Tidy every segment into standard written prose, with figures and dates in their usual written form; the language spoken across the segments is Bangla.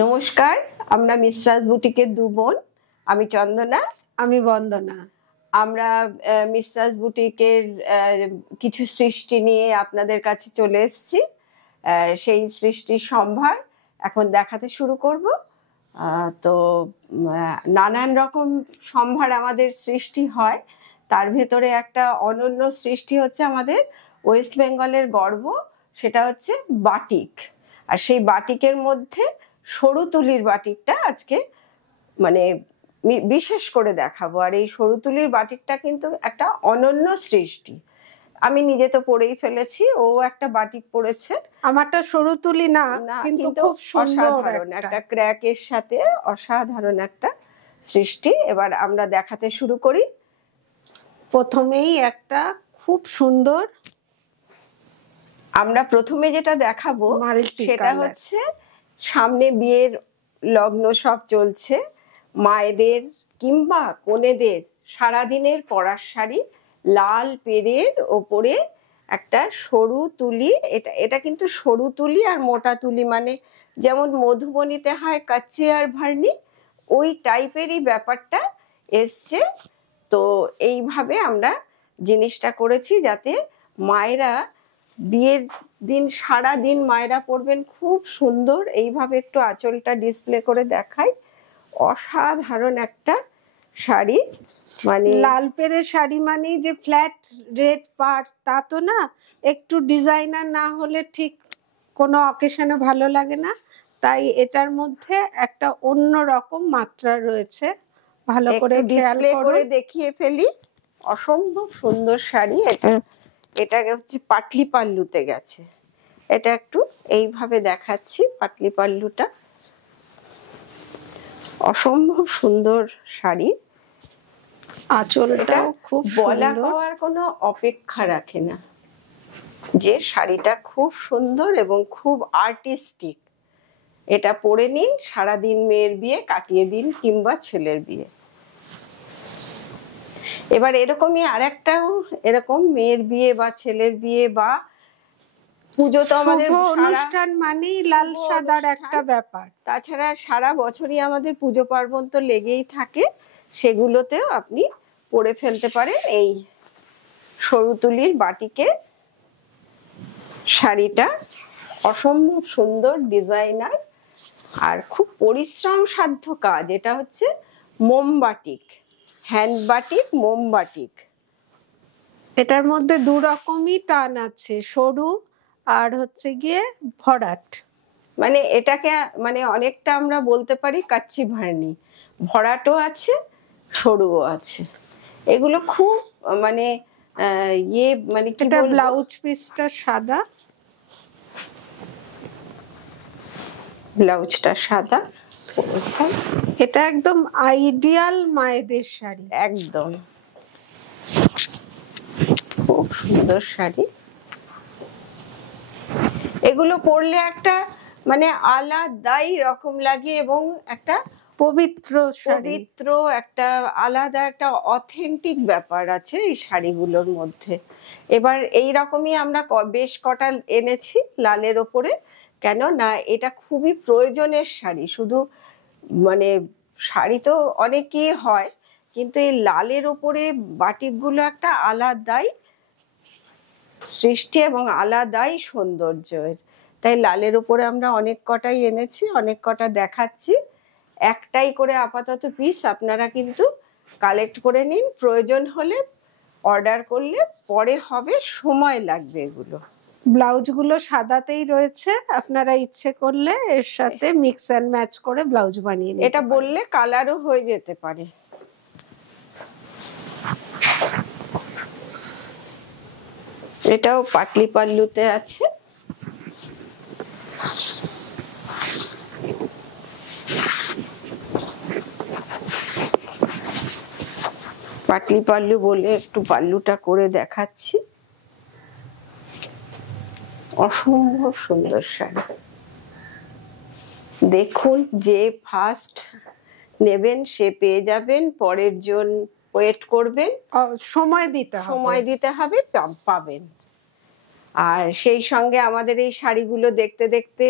নমস্কার, আমরা মিশ্রাস বুটিকের দু বোন। আমি চন্দনা, আমি বন্দনা। আমরা মিশ্রাস বুটিকের কিছু সৃষ্টি নিয়ে আপনাদের কাছে চলে এসেছি। সেই সৃষ্টির সম্ভার এখন দেখাতে শুরু করব। তো নানান রকম সম্ভার আমাদের সৃষ্টি হয়, তার ভেতরে একটা অনন্য সৃষ্টি হচ্ছে আমাদের ওয়েস্ট বেঙ্গলের গর্ব, সেটা হচ্ছে বাটিক। আর সেই বাটিকের মধ্যে সরু তুলির বাটিকটা আজকে মানে বিশেষ করে দেখাবো। আর এই সরু তুলির বাটিকটা কিন্তু একটা অনন্য সৃষ্টি। আমি নিজে তো পরেই ফেলেছি, ও একটা বাটিক পরেছে। আমারটা সরু তুলি না, কিন্তু খুব অসাধারণ একটা ক্র্যাকের সাথে অসাধারণ একটা সৃষ্টি। এবার আমরা দেখাতে শুরু করি। প্রথমেই একটা খুব সুন্দর, আমরা প্রথমে যেটা দেখাবো সেটা হচ্ছে সামনে বিয়ের লগ্ন সব চলছে, মায়েদের কিংবা কনেদের সারাদিনের পরার শাড়ি, লাল পেরের ওপরে একটা সরু তুলি। এটা কিন্তু সরু তুলি আর মোটা তুলি, মানে যেমন মধুবনীতে হয় কাচ্চি আর ভার্নি, ওই টাইপেরই ব্যাপারটা এসছে। তো এইভাবে আমরা জিনিসটা করেছি যাতে মায়েরা বিয়ের দিন সারা দিন মায়েরা পরবেন খুব সুন্দর। এইভাবে একটু আঁচলটা ডিসপ্লে করে দেখাই। অসাধারণ একটা শাড়ি, মানে লাল পেরে শাড়ি মানে যে ফ্ল্যাট রেড পাড় তা তো না, একটু ডিজাইনার না হলে ঠিক কোনো অকেশনে ভালো লাগে না। তাই এটার মধ্যে একটা অন্য রকম মাত্রা রয়েছে, ভালো করে ডিসপ্লে করে দেখিয়ে ফেলি। অসম্ভব সুন্দর শাড়ি। এটা হচ্ছে পাটলি পাল্লুতে গেছে। এটা একটু এইভাবে দেখাচ্ছি, পাটলি পাল্লুটা অসম্ভব সুন্দর শাড়ি। আঁচলটাও খুব বলা পাওয়ার কোনো অপেক্ষা রাখে না যে শাড়িটা খুব সুন্দর এবং খুব আর্টিস্টিক। এটা পরে নিন, সারাদিন মেয়ের বিয়ে কাটিয়ে দিন কিংবা ছেলের বিয়ে। এবার এরকমই আরেকটাও এরকম মেয়ের বিয়ে বা ছেলের বিয়ে বা পুজো, তো আমাদের অনুষ্ঠান মানেই লাল সাদার একটা ব্যাপার। তাছাড়া সারা বছরই আমাদের পুজো পার্বণ তো লেগেই থাকে, সেগুলোতেও আপনি পরে ফেলতে পারেন এই সরু তুলির বাটিকে শাড়িটা। অসম্ভব সুন্দর ডিজাইনার আর খুব পরিশ্রম সাধ্য কাজ। এটা হচ্ছে মোমবাটিক, হ্যান্ড বাটিক, মোমবাটিক। এটার মধ্যে দু রকমই টান আছে, সরু আর হচ্ছে গিয়ে ভরাট। মানে এটাকে মানে অনেকটা আমরা বলতে পারি কাচ্চি ভার্নি, ভরাটও আছে সরুও আছে। এগুলো খুব মানে মানে এটা ব্লাউজ পিসটা সাদা, ব্লাউজটা সাদা। এটা একদম আইডিয়াল মায়েদের শাড়ি, একদম খুব সুন্দর শাড়ি। এগুলো পরলে একটা মানে আলাদাই রকম লাগে এবং একটা পবিত্র একটা আলাদা একটা অথেন্টিক ব্যাপার আছে এই শাড়িগুলোর মধ্যে। এবার এই রকমই আমরা বেশ কটা এনেছি লালের ওপরে। কেন না, এটা খুবই প্রয়োজনের শাড়ি। শুধু মানে শাড়ি তো অনেকই হয়, কিন্তু এই লালের ওপরে বাটিকগুলো একটা আলাদাই সৃষ্টি এবং আলাদাই সৌন্দর্যের। তাই লালের উপরে আমরা অনেক কটাই এনেছি, অনেক কটা দেখাচ্ছি। একটাই করে আপাতত পিস আপনারা কিন্তু কালেক্ট করে নিন, প্রয়োজন হলে অর্ডার করলে পরে হবে, সময় লাগবে। এগুলো ব্লাউজগুলো সাদাতেই রয়েছে, আপনারা ইচ্ছে করলে এর সাথে মিক্স অ্যান্ড ম্যাচ করে ব্লাউজ বানিয়ে নিতে এটা বললে কালারও হয়ে যেতে পারে। এটাও পাটলি পাল্লুতে আছে। পাটলি পাল্লু বলে একটু পাল্লুটা করে দেখাচ্ছি। অসম্ভব সুন্দর শাড়ি। দেখুন, যে ফার্স্ট নেবেন সে পেয়ে যাবেন, পরের জন ওয়েট করবেন, সময় দিতে হবে, পাবেন। আর সেই সঙ্গে আমাদের এই শাড়িগুলো দেখতে দেখতে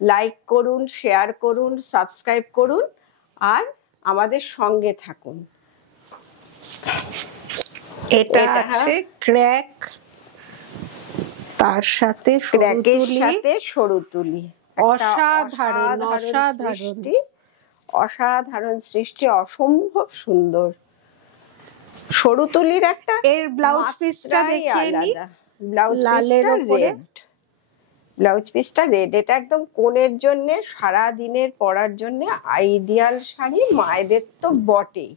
লাইক করুন, শেয়ার করুন, সাবস্ক্রাইব করুন আর আমাদের সঙ্গে থাকুন। এটা আছে ক্র্যাক, তার সাথে ক্র্যাকের সাথে সরু তুলি, অসাধারণ অসাধারণ অসাধারণ সৃষ্টি, অসম্ভব সুন্দর। সরু তুলির একটা এর ব্লাউজ পিসটা দেখিয়ে নি, ব্লাউজ লালের উপরে ব্লাউজ পিসটা রেড। এটা একদম কোণের জন্য, সারা দিনের পরার জন্য আইডিয়াল শাড়ি, মায়েদের তো বটেই।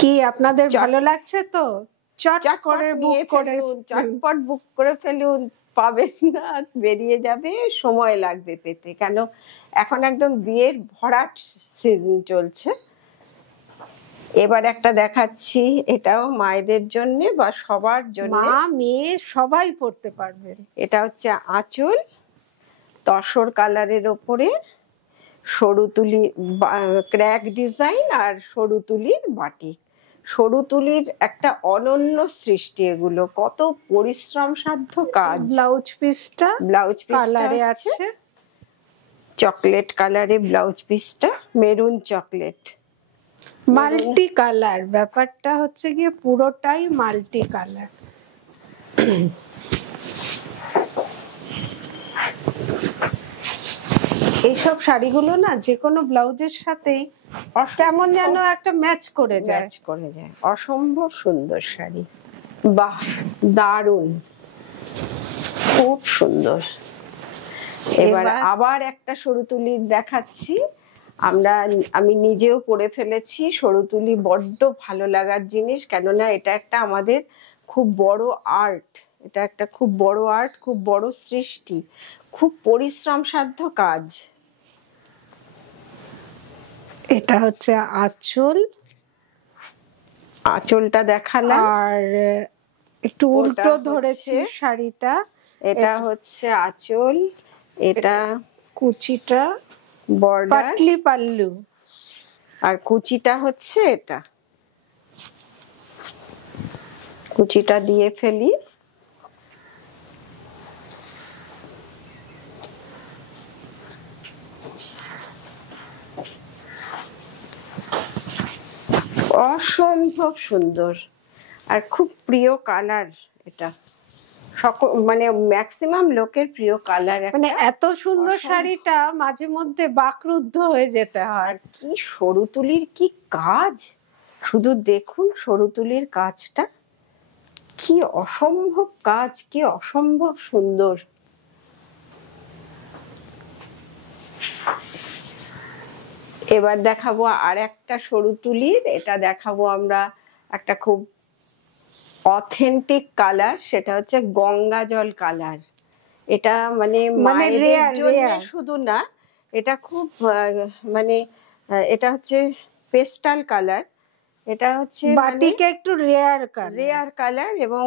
কি আপনাদের ভালো লাগছে তো? চটপট বুক করে ফেলুন, পাবেন না, বেরিয়ে যাবে, সময় লাগবে পেতে, কেন এখন একদম বিয়ের ভরাট সিজন চলছে। এবার একটা দেখাচ্ছি, এটাও মায়েদের জন্য বা সবার জন্য, মা মেয়ে সবাই পরতে পারবেন। এটা হচ্ছে আঁচল, তসর কালারের ওপরে সরু তুলি ক্র্যাক ডিজাইন আর সরু তুলির বাটিক। সরু তুলির একটা অনন্য সৃষ্টি, এগুলো কত পরিশ্রম সাধ্য কাজ। ব্লাউজ পিসটা কালারে আছে, চকলেট কালারে ব্লাউজ পিসটা, মেরুন চকলেট, মাল্টি কালার। ব্যাপারটা হচ্ছে গিয়ে পুরোটাই মাল্টি কালার। এইসব শাড়িগুলো না যে কোনো ব্লাউজের সাথেই কেমন যেন একটা ম্যাচ করে যায়। অসম্ভব সুন্দর শাড়ি, বাহ, দারুণ, খুব সুন্দর। এবার আবার একটা সরু তুলির দেখাচ্ছি। আমি নিজেও পরে ফেলেছি। সরু তুলি বড্ড ভালো লাগার জিনিস, কেননা এটা একটা আমাদের খুব বড় আর্ট। এটা একটা খুব বড় আর্ট, খুব বড় সৃষ্টি, খুব পরিশ্রম সাধ্য কাজ। এটা হচ্ছে আঁচল, আঁচলটা দেখালাম, আর একটু উল্টো ধরেছি শাড়িটা। এটা হচ্ছে আঁচল, এটা কুচিটা বর্ডার, পাটলি পাল্লু, আর কুচিটা হচ্ছে এটা। কুচিটা দিয়ে ফেলি। অসম্ভব সুন্দর আর খুব প্রিয় কালার এটা, মানে ম্যাক্সিমাম লোকের প্রিয় কালার। মানে এত সুন্দর শাড়িটা মাঝে মধ্যে বাকরুদ্ধ হয়ে যেতে হয়। কি সরু তুলির কি কাজ, শুধু দেখুন সরু তুলির কাজটা, কি অসম্ভব কাজ, কি অসম্ভব সুন্দর। এবার দেখাবো আর একটা সরু তুলির, এটা দেখাবো আমরা একটা খুব অথেন্টিক কালার, সেটা হচ্ছে গঙ্গা জল কালার। এটা মানে মায়েদের জন্য শুধু না, এটা খুব মানে এটা হচ্ছে পেস্টাল কালার, এটা হচ্ছে বাটিকে একটু রেয়ার কালার। এবং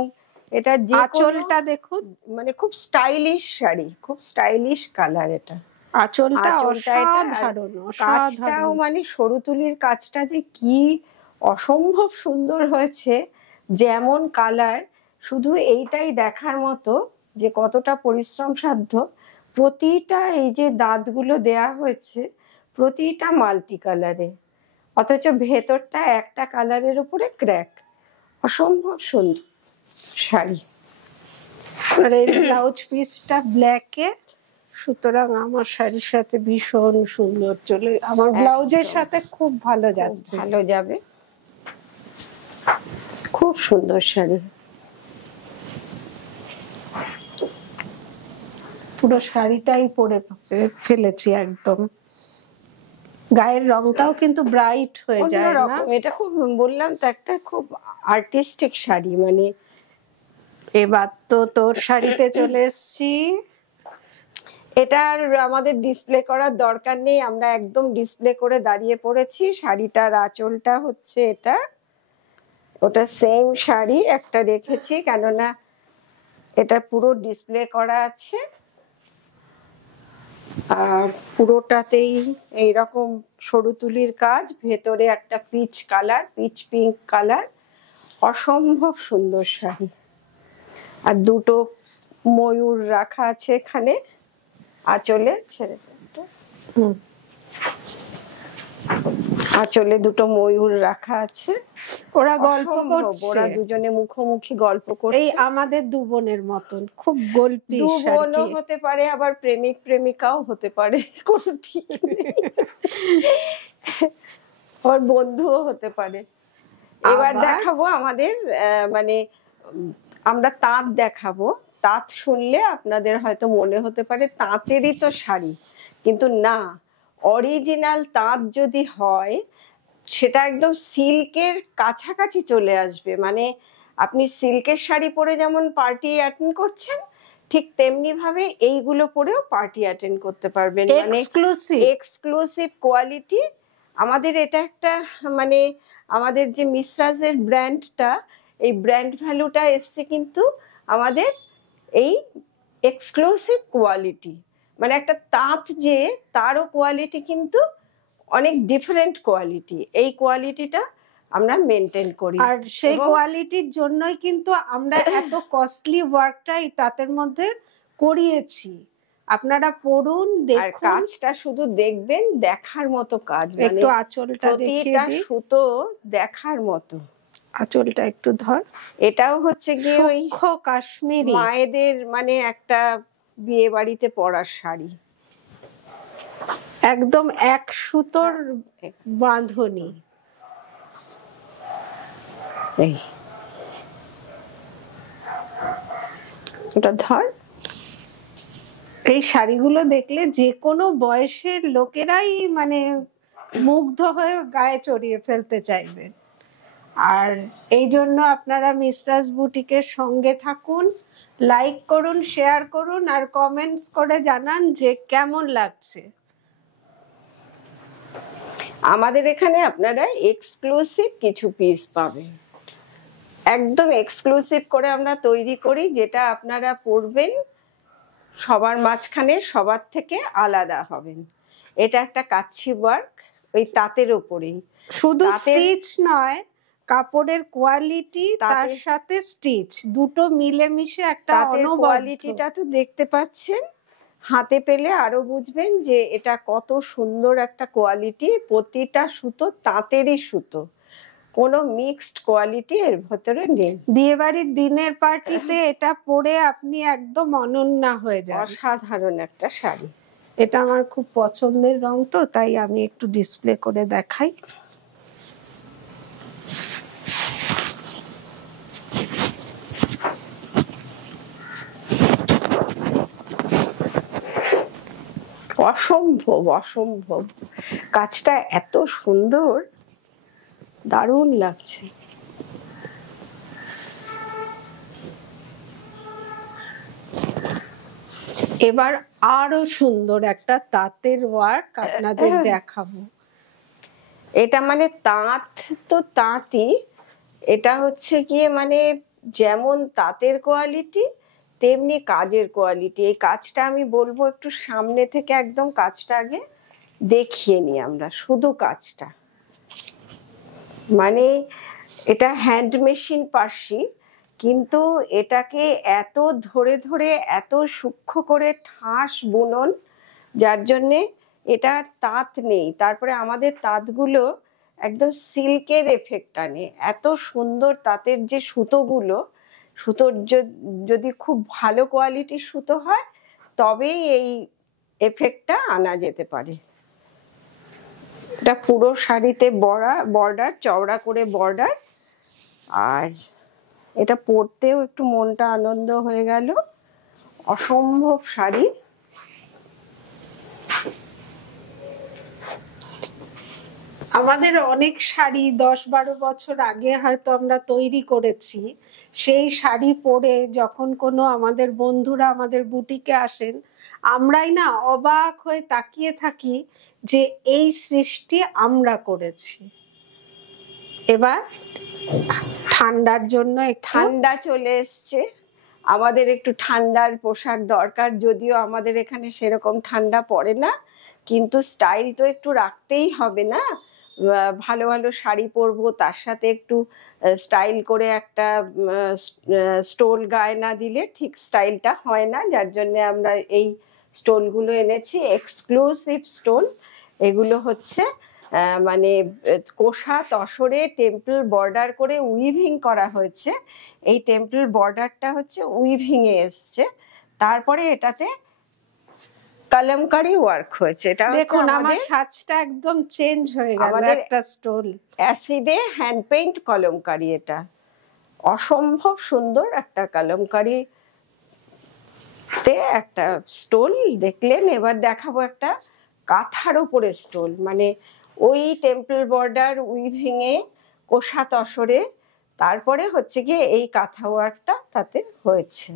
এটা যে আঁচলটা দেখুন, মানে খুব স্টাইলিশ শাড়ি, খুব স্টাইলিশ কালার। এটা আঁচলটা অসাধারণ, কাজটাও মানে সরু তুলির কাজটা যে কি অসম্ভব সুন্দর হয়েছে, যেমন কালার, শুধু এইটাই দেখার মতো যে কতটা পরিশ্রম সাধ্য। প্রতিটা এই যে দাঁতগুলো দেয়া হয়েছে, প্রতিটা মাল্টি কালারে, অথচ ভেতরটা একটা কালারের উপরে ক্র্যাক। অসম্ভব সুন্দর শাড়ি। আর এই ব্লাউজ পিসটা ব্ল্যাকে, সুতরাং আমার শাড়ির সাথে ভীষণ সুন্দর চলে, আমার ব্লাউজের সাথে খুব ভালো যাচ্ছে, ভালো যাবে। খুব সুন্দর শাড়ি, পুরো শাড়িটাই পরে ফেলেছি একদম। গায়ের রংটাও কিন্তু ব্রাইট হয়ে যায় না? এটা খুব, বললাম তো, একটা খুব আর্টিস্টিক শাড়ি। মানে এবার তো তোর শাড়িতে চলে এসছি। এটা আর আমাদের ডিসপ্লে করার দরকার নেই, আমরা একদম ডিসপ্লে করে দাঁড়িয়ে পড়েছি। শাড়িটার আঁচলটা হচ্ছে এটা, ওটা সেম শাড়ি একটা রেখেছি, কেননা এটা পুরো ডিসপ্লে করা আছে। আর পুরোটাতেই এইরকম সরু তুলির কাজ, ভেতরে একটা peach colour, pitch pink colour. অসম্ভব সুন্দর শাড়ি। আর দুটো ময়ূর রাখা আছে এখানে আঁচলে, ছেড়ে আঁচলে দুটো ময়ূর রাখা আছে, ওরা গল্প করছে, ওরা দুজনে মুখোমুখি গল্প করছে। এই আমাদের দু বোনের মতন, খুব গল্পী। দু বোনও হতে পারে, আবার প্রেমিক প্রেমিকাও হতে পারে, কোনো ঠিক নেই। ওর বন্ধুও হতে পারে। এবার দেখাবো আমাদের মানে আমরা তাঁত দেখাবো। তাঁত শুনলে আপনাদের হয়তো মনে হতে পারে তাঁতেরই তো শাড়ি, কিন্তু না, অরিজিনাল তাঁত যদি হয় সেটা একদম সিল্কের কাছাকাছি চলে আসবে। মানে আপনি সিল্কের শাড়ি পরে যেমন পার্টি অ্যাটেন্ড করছেন, ঠিক তেমনি ভাবে এইগুলো পরেও পার্টি অ্যাটেন্ড করতে পারবেন। মানে এক্সক্লুসিভ কোয়ালিটি। আমাদের এটা একটা মানে আমাদের যে মিশ্রাজের ব্র্যান্ডটা, এই ব্র্যান্ড ভ্যালুটা এসছে কিন্তু আমাদের এই এক্সক্লুসিভ কোয়ালিটি। মানে একটা তাঁত যে, তারও কোয়ালিটি কিন্তু অনেক ডিফারেন্ট কোয়ালিটি। এই কোয়ালিটিটা আমরা মেনটেন করি, আর সেই কোয়ালিটির জন্যই কিন্তু আমরা এত কস্টলি ওয়ার্কটাই তাঁতের মধ্যে করিয়েছি। আপনারা পড়ুন, দেখুন। আর কাজটা শুধু দেখবেন, দেখার মতো কাজ। একটু আঁচলটা দেখিয়ে দিই, সুতো দেখার মতো। আঁচলটা একটু ধর। এটাও হচ্ছে কি ওই কাশ্মীরি মায়েদের মানে একটা বিয়ে বাড়িতে পরার শাড়ি, একদম এক সুতোর বাঁধনি। এই এটা ধর। এই শাড়িগুলো দেখলে যে কোনো বয়সের লোকেরাই মানে মুগ্ধ হয়ে গায়ে চড়িয়ে ফেলতে চাইবেন। আর এই জন্য আপনারা মিশ্রাজ বুটিকের সঙ্গে থাকুন, লাইক করুন, শেয়ার করুন, আর কমেন্টস করে জানান যে কেমন লাগছে। আমাদের এখানে আপনারা এক্সক্লুসিভ কিছু পিস পাবেন, একদম এক্সক্লুসিভ করে আমরা তৈরি করি, যেটা আপনারা পরবেন সবার মাঝখানে সবার থেকে আলাদা হবেন। এটা একটা কাচ্চি ওয়ার্ক, ওই তাঁতের উপরেই। শুধু স্টিচ নয়, কাপড়ের কোয়ালিটি তার সাথে স্টিচ দুটো মিলেমিশে একটা কোয়ালিটিটা তো দেখতে পাচ্ছেন, হাতে পেলে আরো বুঝবেন যে এটা কত সুন্দর একটা কোয়ালিটি। প্রতিটা সুতো তাঁতেরই সুতো, কোনো মিক্সড কোয়ালিটি এর ভেতরে নেই। বিয়েবাড়ির দিনের পার্টিতে এটা পরে আপনি একদম অনন্যা হয়ে যান। অসাধারণ একটা শাড়ি। এটা আমার খুব পছন্দের রং, তো তাই আমি একটু ডিসপ্লে করে দেখাই। অসম্ভব অসম্ভব, কাজটা এত সুন্দর, দারুণ লাগছে। এবার আরো সুন্দর একটা তাঁতের ওয়ার্ক আপনাদের দেখাবো। এটা মানে তাঁত তো তাঁতই, এটা হচ্ছে গিয়ে মানে যেমন তাঁতের কোয়ালিটি তেমনি কাজের কোয়ালিটি। এই কাজটা আমি বলবো একটু সামনে থেকে একদম কাজটা আগে দেখিয়ে নি আমরা, শুধু কাজটা। মানে এটা হ্যান্ড মেশিন পার্সি, কিন্তু এটাকে এত ধরে ধরে এত সূক্ষ্ম করে ঠাস বুনন, যার জন্যে এটা তাঁত নেই। তারপরে আমাদের তাঁতগুলো একদম সিল্কের এফেক্ট আনে, এত সুন্দর তাঁতের যে সুতোগুলো। সুতোর যদি খুব ভালো কোয়ালিটির সুতো হয় তবেই এই এফেক্টটা আনা যেতে পারে। এটা পুরো শাড়িতে বর্ডার, চওড়া করে বর্ডার, আর এটা পরতেও একটু মনটা আনন্দ হয়ে গেল। অসম্ভব শাড়ি। আমাদের অনেক শাড়ি 10-12 বছর আগে হয়তো আমরা তৈরি করেছি। সেই শাড়ি পরে যখন কোনো আমাদের বন্ধুরা আমাদের বুটিকে আসেন, আমরাই না অবাক হয়ে তাকিয়ে থাকি যে এই সৃষ্টি আমরা করেছি। এবার ঠান্ডার জন্য ঠান্ডা চলে এসছে, আমাদের একটু ঠান্ডার পোশাক দরকার। যদিও আমাদের এখানে সেরকম ঠান্ডা পড়ে না, কিন্তু স্টাইল তো একটু রাখতেই হবে না। ভালো ভালো শাড়ি পরবো, তার সাথে একটু স্টাইল করে একটা স্টোল গায়ে না দিলে ঠিক স্টাইলটা হয় না, যার জন্য আমরা এই স্টোলগুলো এনেছি, এক্সক্লুসিভ স্টোল। এগুলো হচ্ছে মানে কোষা তসরে টেম্পল বর্ডার করে উইভিং করা হয়েছে। এই টেম্পল বর্ডারটা হচ্ছে উইভিং এ এসছে, তারপরে এটাতে কলমকারি ওয়ার্ক হয়েছে। এটা দেখুন আমার সাজটা একদম চেঞ্জ হয়ে গেল, একটা স্টোল অ্যাসিডে হ্যান্ড পেইন্ট কলমকারি। এটা অসম্ভব সুন্দর একটা কলমকারি তে একটা স্টোল দেখলেন। এবার দেখাবো একটা কাঁথার উপরে স্টোল, মানে ওই টেম্পল বর্ডার উইভিং এ কোষা তসরে তারপরে হচ্ছে গিয়ে এই কাঁথা ওয়ার্কটা তাতে হয়েছে,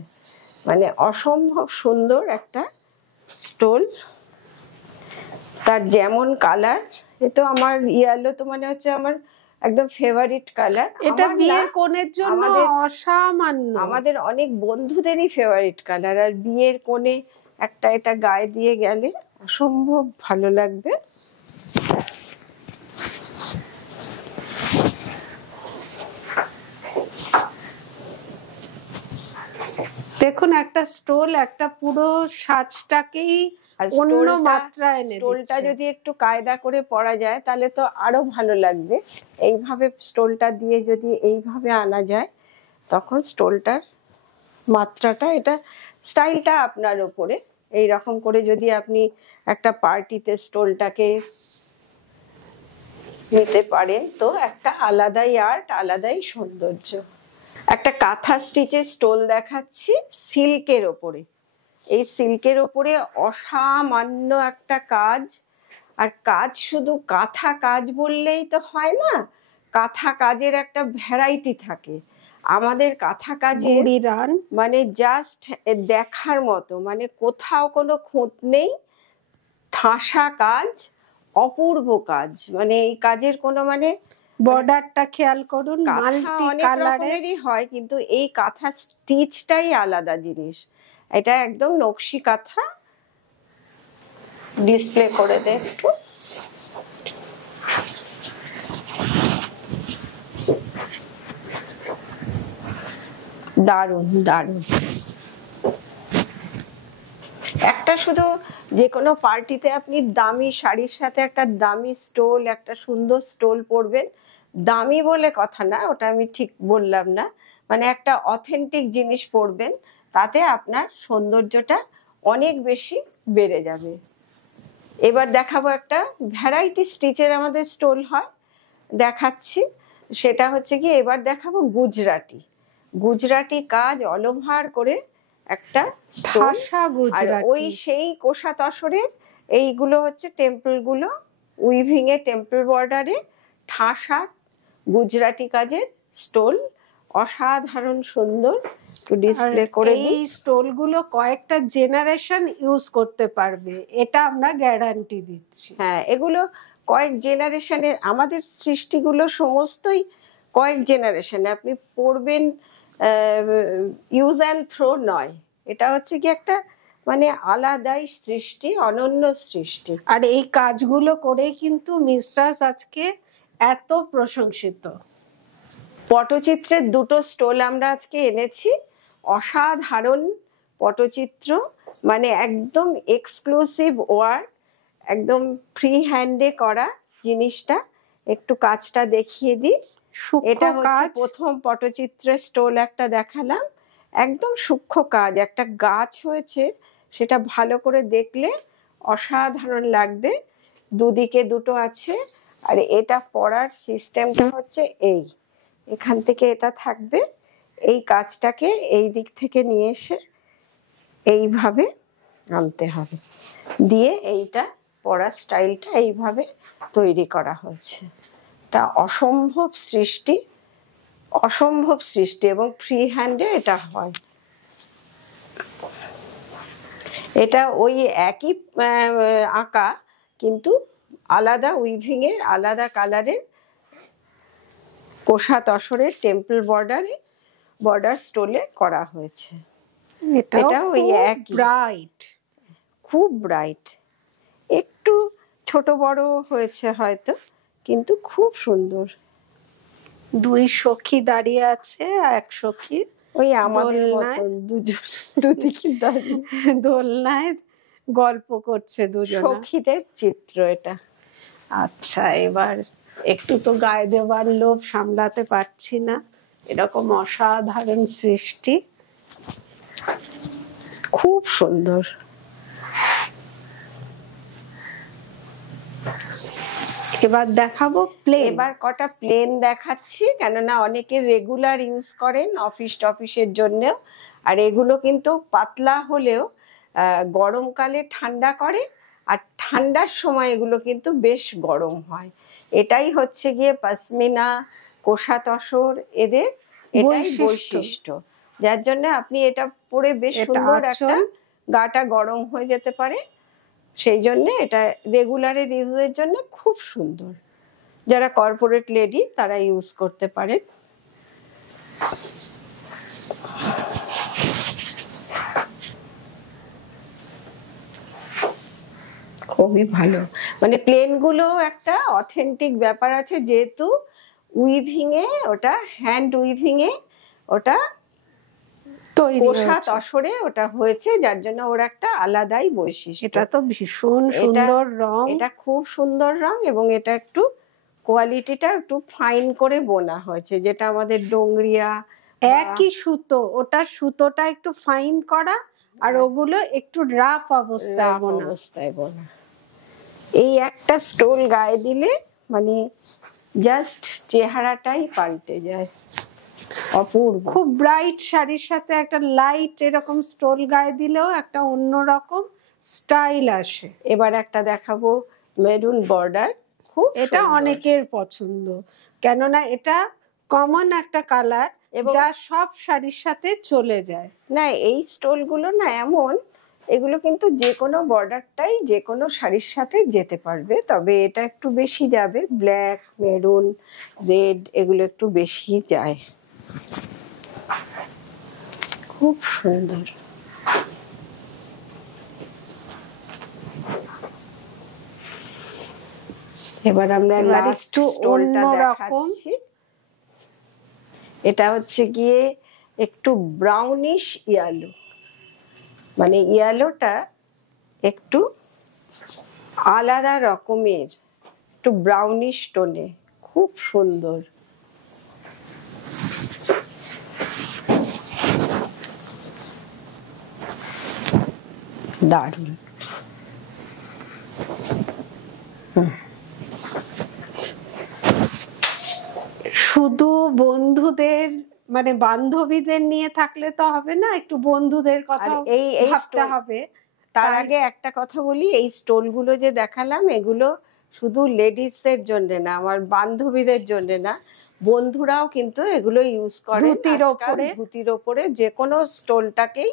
মানে অসম্ভব সুন্দর একটা স্টোল। তার যেমন কালার, এ তো আমার ইয়েলো তো মানে হচ্ছে আমার একদম ফেভারিট কালার। এটা বিয়ের কোণের জন্য অসামান্য, আমাদের অনেক বন্ধুদেরই ফেভারিট কালার। আর বিয়ের কোণে একটা এটা গায়ে দিয়ে গেলে অসম্ভব ভালো লাগবে। দেখুন একটা স্টোল একটা পুরো সাজটাকেই অন্য মাত্রায় এনে দিচ্ছে। স্টোলটা যদি একটু কায়দা করে পরা যায় তাহলে তো আরো ভালো লাগবে। এইভাবে স্টোলটা দিয়ে যদি এইভাবে আনা যায় তখন স্টোলটার মাত্রাটা, এটা স্টাইলটা আপনার উপরে। এই রকম করে যদি আপনি একটা পার্টিতে স্টোলটাকে নিতে পারেন তো একটা আলাদাই আর্ট, আলাদাই সৌন্দর্য। একটা কাঁথা স্টিচের স্টোল দেখাচ্ছি সিল্কের ওপরে। এই সিল্কের ওপরে অসামান্য একটা কাজ। আর কাজ শুধু কাঁথা কাজ বললেই তো হয় না, কাঁথা কাজের একটা ভ্যারাইটি থাকে। আমাদের কাঁথা কাজে মানে জাস্ট দেখার মতো, মানে কোথাও কোনো খুঁত নেই, ঠাসা কাজ, অপূর্ব কাজ। মানে এই কাজের কোনো মানে বর্ডারটা খেয়াল করুন, মাল্টি কালারেরই হয়, কিন্তু এই কাঁথা স্টিচটাই আলাদা জিনিস। এটা একদম নকশি কাঁথা। ডিসপ্লে করে দে একটু। দারুণ দারুণ। একটা শুধু যে কোনো পার্টিতে আপনি দামি শাড়ির সাথে একটা দামি স্টোল, একটা সুন্দর স্টোল পরবেন, দামি বলে কথা না, ওটা আমি ঠিক বললাম না, মানে একটা অথেন্টিক জিনিস পরবেন, তাতে আপনার সৌন্দর্যটা অনেক বেশি বেড়ে যাবে। এবার দেখাবো একটা ভ্যারাইটি স্টিচের আমাদের স্টোল হয়, দেখাচ্ছি। সেটা হচ্ছে কি, এবার দেখাবো গুজরাটি। গুজরাটি কাজ অল ওভার করে একটা ওই সেই কোষা তসরের এইগুলো হচ্ছে টেম্পল গুলো উইভিং এ টেম্পল বর্ডারে ঠাসা গুজরাটি কাজের স্টোল, অসাধারণ সুন্দর। ডিসপ্লে করে এই স্টোল গুলো কয়েকটা জেনারেশন ইউজ করতে পারবে, এটা আমরা গ্যারান্টি দিচ্ছি। হ্যাঁ, এগুলো কয়েক জেনারেশনে, আমাদের সৃষ্টিগুলো সমস্তই কয়েক জেনারেশনে আপনি পড়বেন, ইউজ অ্যান্ড থ্রো নয়। এটা হচ্ছে কি একটা মানে আলাদাই সৃষ্টি, অনন্য সৃষ্টি। আর এই কাজগুলো করে কিন্তু মিস্ট্রাস আজকে এত প্রশংসিত। পটচিত্রের দুটো স্টোল আমরা আজকে এনেছি, অসাধারণ পটচিত্র, মানে একদম এক্সক্লুসিভ ওয়ার্ক, একদম ফ্রি হ্যান্ডে করা জিনিসটা। একটু কাজটা দেখিয়ে দিই। এটা হচ্ছে প্রথম পটচিত্রের স্টোল একটা দেখালাম, একদম সূক্ষ্ম কাজ, একটা গাছ হয়েছে, সেটা ভালো করে দেখলে অসাধারণ লাগবে। দুদিকে দুটো আছে। আর এটা পড়ার সিস্টেমটা হচ্ছে এই, এখান থেকে এটা থাকবে, এই কাজটাকে এই দিক থেকে নিয়ে এসে এইভাবে আনতে হবে, দিয়ে এইটা পড়ার স্টাইলটা এইভাবে তৈরি করা হয়েছে। এটা অসম্ভব সৃষ্টি, অসম্ভব সৃষ্টি, এবং ফ্রি হ্যান্ডে এটা হয়। এটা ওই একই আঁকা, কিন্তু আলাদা উইভিং এর, আলাদা কালারের কোষা তসরের টেম্পল বর্ডার স্টোলে করা হয়েছে। এটা ওই একই, ব্রাইট, খুব ব্রাইট। একটু ছোট বড় হয়েছে হয়তো, কিন্তু খুব সুন্দর। দুই সখী দাঁড়িয়ে আছে, এক সখী ওই আমাদের দোলনায় মতন দুদিকে দাঁড়িয়ে দোলনায় গল্প করছে দুজন। সখীদের চিত্র এটা। আচ্ছা, এবার একটু তো গায়ে দেওয়ার লোভ সামলাতে পারছি না, এরকম অসাধারণ সৃষ্টি, খুব সুন্দর। এবার দেখাবো প্লেন। এবার কটা প্লেন দেখাচ্ছি, কেননা অনেকে রেগুলার ইউজ করেন অফিসের জন্য। আর এগুলো কিন্তু পাতলা হলেও গরমকালে ঠান্ডা করে, আর ঠান্ডার সময় এগুলো কিন্তু বেশ গরম হয়। এটাই হচ্ছে গিয়ে পশমিনা, কোষা তসর, এদের এটাই বৈশিষ্ট্য, যার জন্য আপনি এটা পরে বেশ সুন্দর একটা গাটা গরম হয়ে যেতে পারে। সেই জন্য এটা রেগুলারের ইউজের জন্য খুব সুন্দর। যারা কর্পোরেট লেডি তারা ইউজ করতে পারেন। খুবই ভালো, মানে প্লেন গুলো একটা অথেন্টিক ব্যাপার আছে, যেহেতু উইভিং এ ওটা হ্যান্ড উইভিং এ ওটা কোষা তসরে ওটা হয়েছে, যার জন্য ওর একটা আলাদাই বৈশিষ্ট্য। এটা তো ভীষণ সুন্দর রং, এটা খুব সুন্দর রং, এবং এটা একটু কোয়ালিটিটা একটু ফাইন করে বোনা হয়েছে, যেটা আমাদের ডোংরিয়া একই সুতো, ওটা সুতোটা একটু ফাইন করা, আর ওগুলো একটু রাফ অবস্থায় বোনা। এই একটা স্টোল গায়ে দিলে মানে জাস্ট চেহারাটাই পাল্টে যায়, অপূর্ব। খুব ব্রাইট শাড়ির সাথে একটা লাইট এরকম স্টোল গায়ে দিলেও একটা অন্যরকম স্টাইল আসে। এবার একটা দেখাবো মেরুন বর্ডার, খুব এটা অনেকের পছন্দ, কেননা এটা কমন একটা কালার যা সব শাড়ির সাথে চলে যায়। না, এই স্টোল গুলো না এমন, এগুলো কিন্তু যে কোনো বর্ডারটাই যে কোনো শাড়ির সাথে যেতে পারবে, তবে এটা একটু বেশি যাবে, ব্ল্যাক, মেরুন, রেড এগুলো একটু বেশি যায়। খুব সুন্দর। এবার আমরা লাস্ট স্টোলটা দেখাচ্ছি। এটা হচ্ছে গিয়ে একটু ব্রাউনিশ ইয়েলো, মানে ইয়েলোটা একটু আলাদা রকমের, একটু ব্রাউনিশ টোনে, খুব সুন্দর। দারুণ। শুধু বন্ধুদের মানে বান্ধবীদের নিয়ে থাকলে তো হবে না, একটু বন্ধুদের কথা ভাবতে হবে। তার আগে একটা কথা বলি, এই স্টোল গুলো যে দেখালাম এগুলো শুধু লেডিস এর জন্য না, আমার বান্ধবীদের জন্য না, বন্ধুরাও কিন্তু এগুলো ইউজ করে। ধুতির ওপরে যে কোনো স্টোলটাকেই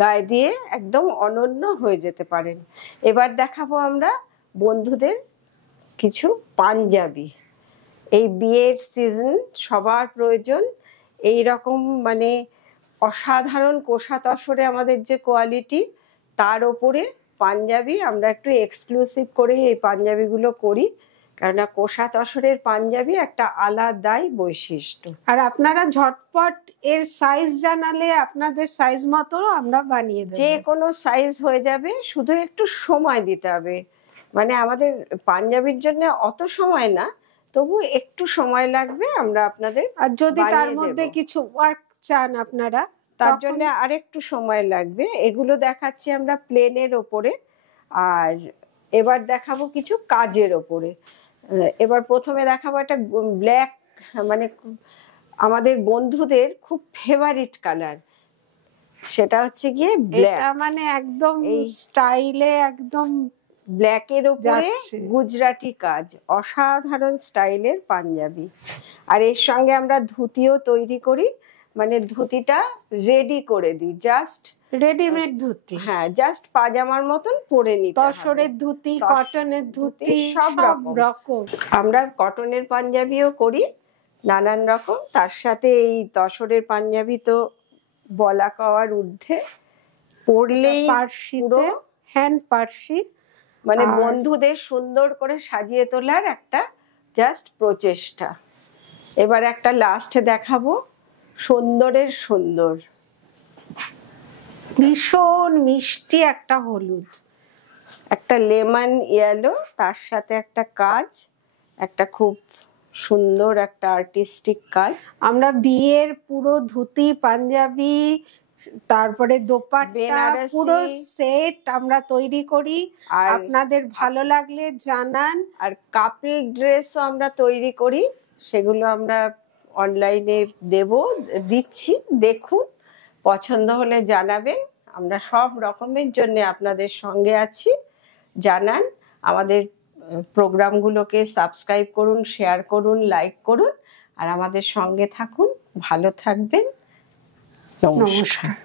গায়ে দিয়ে একদম অনন্য হয়ে যেতে পারেন। এবার দেখাবো আমরা বন্ধুদের কিছু পাঞ্জাবি। এই বিয়ের সিজন সবার প্রয়োজন এই রকম মানে অসাধারণ কোষা তসরে আমাদের যে কোয়ালিটি, তার ওপরে পাঞ্জাবি আমরা একটু এক্সক্লুসিভ করে এই পাঞ্জাবিগুলো করি, কেননা কোষা তসরের পাঞ্জাবি একটা আলাদাই বৈশিষ্ট্য। আর আপনারা ঝটপট এর সাইজ জানালে আপনাদের সাইজ মতো আমরা বানিয়ে দেব, যে কোনো সাইজ হয়ে যাবে, শুধু একটু সময় দিতে হবে। মানে আমাদের পাঞ্জাবির জন্য অত সময় না, তবু একটু সময় লাগবে, আমরা আপনাদের। আর যদি তার মধ্যে কিছু ওয়ার্ক চান আপনারা, তার জন্য আরেকটু সময় লাগবে। এগুলো দেখাচ্ছি আমরা প্লেনের ওপরে, আর এবার দেখাবো কিছু কাজের ওপরে। এবার প্রথমে দেখাবো একটা ব্ল্যাক, মানে আমাদের বন্ধুদের খুব ফেভারিট কালার, সেটা হচ্ছে গিয়ে ব্ল্যাক, মানে একদম স্টাইলে একদম ব্ল্যাকের উপরে গুজরাটি কাজ, অসাধারণ স্টাইলের পাঞ্জাবি। আর এর সঙ্গে আমরা ধুতিও তৈরি করি, মানে ধুতিটা রেডি করে দিই, জাস্ট রেডিমেড ধুতি। হ্যাঁ, জাস্ট পাজামার মতন পরে নিতে হবে। তসরের ধুতি, কটনের ধুতি, সব রকম। আমরা কটনের পাঞ্জাবিও করি নানান রকম, তার সাথে এই তসরের পাঞ্জাবি তো বলা কওয়ার ঊর্ধ্বে, পরলেই পার্সিতে হ্যান্ড পার্সি, মানে বন্ধুদের সুন্দর করে সাজিয়ে তোলার একটা জাস্ট প্রচেষ্টা। এবার একটা লাস্ট দেখাবো, সুন্দরের সুন্দর, ভীষণ মিষ্টি একটা হলুদ, একটা লেমন ইয়েলো, তার সাথে একটা কাজ, একটা খুব সুন্দর একটা আর্টিস্টিক কাজ। আমরা বিয়ের পুরো ধুতি পাঞ্জাবি তারপরে দোপাট্টা পুরো সেট আমরা তৈরি করি, আর আপনাদের ভালো লাগলে জানান। আর কাপল ড্রেসও আমরা তৈরি করি, সেগুলো আমরা অনলাইনে দিচ্ছি, দেখুন, পছন্দ হলে জানাবেন। আমরা সব রকমের জন্য আপনাদের সঙ্গে আছি, জানান। আমাদের প্রোগ্রামগুলোকে সাবস্ক্রাইব করুন, শেয়ার করুন, লাইক করুন, আর আমাদের সঙ্গে থাকুন। ভালো থাকবেন। নমস্কার।